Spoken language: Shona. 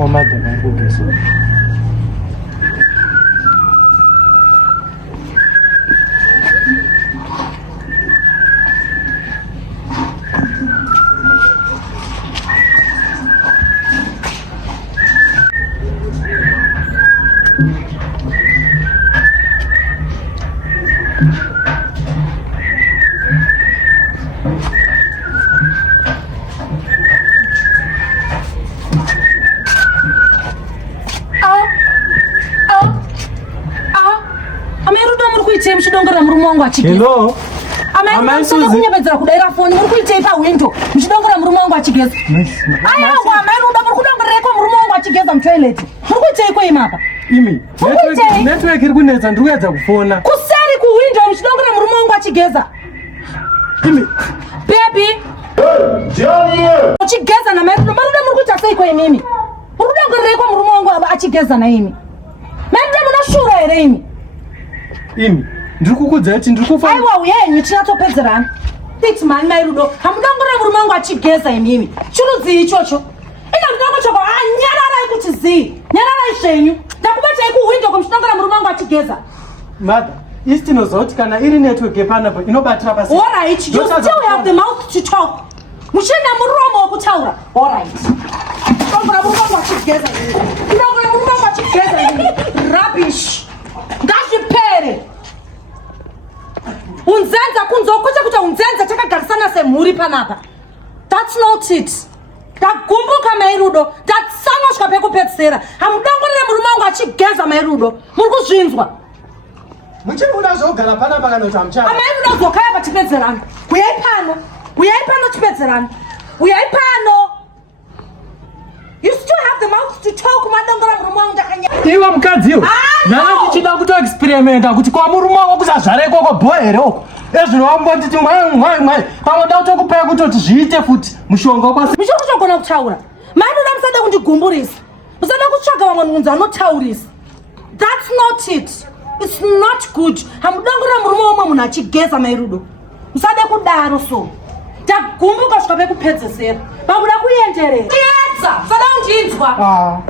murume wamadhana ari kugeza. Uchidongorera murume wangu achigeza. Hello. Amai Suzi. Kunyepedzera kudaira foni muri kuitei pa window. Uchidongorera murume wangu achigeza. Aya wangu amai ruda muri kudongorera kwa murume wangu achigeza mu toilet. Muri kuitei kwa imapa. Imi. Network iri kunetsa ndiri kuyedza kufona. Kuseri ku window uchidongorera murume wangu achigeza. Imi. Baby. Uchigeza na mai ruda muri kuita sei kwa imimi. Muri kudongorera kwa murume wangu achigeza na imi. Mai ruda munashura ere imi. Imi. Ndiri kukudza kuti ndiri kufamba. Aiwa uyenyu tinatopedzerana. Titi mani mai rudo. Hamudongorera murume wangu achigeza imimi. Churudzi ichocho. Ina ndongo choko nyararai kuti zi. Nyararai zvenyu. Ndakubatai ku window kumudongorera murume wangu achigeza. Mother, isi tinozoti kana iri network yepanapo inobatira pasi. All right, you still have the mouth to talk. Muchina muromo wokutaura. All right. Ndongorera murume wangu achigeza imimi. Ndongorera murume wangu achigeza imimi. Rubbish. Ngazvipere. Unzenza kunzokucha kuti unzenza takagarisana semhuri panapa. That's not it. Ndagumbuka mai rudo. Ndatsamwa pekupedzisira. Hamudongorera murume wangu achigeza mai rudo. Muri kuzvinzwa. Muchiri kuda zvogara panapa kana kuti hamuchava. Amai rudo zokaya patipedzerana. Uyai pano. Uyai pano tipedzerana. Uyai pano. You still have the mouth to talk madongora murume wangu ndakanya. Iwe mukadzi iwe. Nana ndichida kuto experimenta kuti kwa murume wako kusazvara ikoko bhoere uko. Ezvino wambotiti mwai. Pamwe ndakutokupea kutoti zviite futi mushonga wakwasi. Muchogona kutaura. Mai rudo musada kundigumburisa. Musada kutsvaga vamwe munhu anotaurisa. That's not it. It's not good. Hamudongorera murume womwe munhu achigeza mai rudo. Musada kudaro so. Ndagumbuka kusvika pekupedzesera. Pakuda kuenderera. Kuedza. Musada kundinzwa.